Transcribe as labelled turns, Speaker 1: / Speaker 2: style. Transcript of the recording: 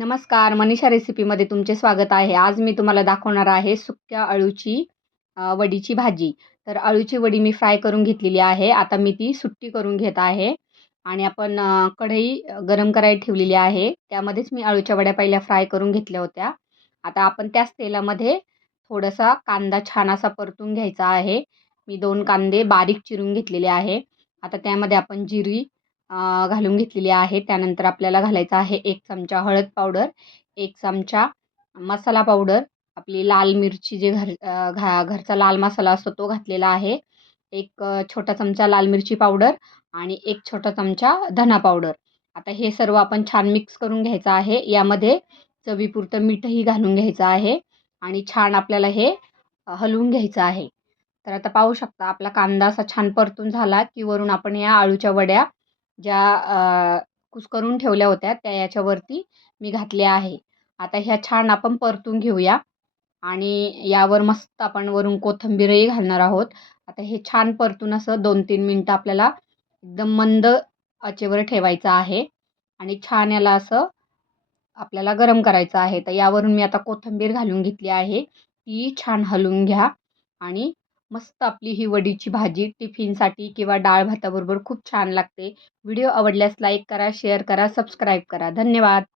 Speaker 1: नमस्कार मनीषा रेसिपीमध्ये तुमचे स्वागत आहे. आज मी तुम्हाला दाखवणार आहे सुक्या अळूची वडीची भाजी. तर अळूची वडी मी फ्राय करून घेतलेली आहे. आता मी ती सुट्टी करून घेत आहे. आणि आपण कढई गरम करायला ठेवलेली आहे. त्यामध्येच मी अळूच्या वड्या पहिल्या फ्राय करून घेतल्या होत्या. आता आपण त्याच तेलामध्ये थोडासा कांदा छान असा परतून घ्यायचा आहे. मी दोन कांदे बारीक चिरून घेतलेले आहे. आता त्यामध्ये आपण जिरी घालून घेतलेली आहे. त्यानंतर आपल्याला घालायचं आहे एक चमचा हळद पावडर एक चमचा मसाला पावडर आपली लाल मिरची जे घर घा घरचा लाल मसाला असतो तो घातलेला आहे. एक छोटा चमचा लाल मिरची पावडर आणि एक छोटा चमचा धना पावडर. आता हे सर्व आपण छान मिक्स करून घ्यायचं आहे. यामध्ये चवीपुरतं मीठही घालून घ्यायचं आहे आणि छान आपल्याला हे हलवून घ्यायचं आहे. तर आता पाहू शकता आपला कांदा असा छान परतून झाला की वरून आपण या आळूच्या वड्या ज्या कुस्करून ठेवल्या होत्या त्या याच्यावरती मी घातल्या आहे. आता ह्या छान आपण परतून घेऊया आणि यावर मस्त आपण वरून कोथिंबीरही घालणार आहोत. आता हे छान परतून असं दोन तीन मिनटं आपल्याला एकदम मंद आचेवर ठेवायचं आहे आणि छान याला असं आपल्याला गरम करायचं आहे. तर यावरून मी आता कोथिंबीर घालून घेतली आहे. ती छान हलवून घ्या आणि मस्त आपली ही वडीची भाजी टिफिनसाठी किंवा डाळ भाताबरोबर खूप छान लागते. व्हिडिओ आवडल्यास लाईक करा शेअर करा सबस्क्राईब करा. धन्यवाद.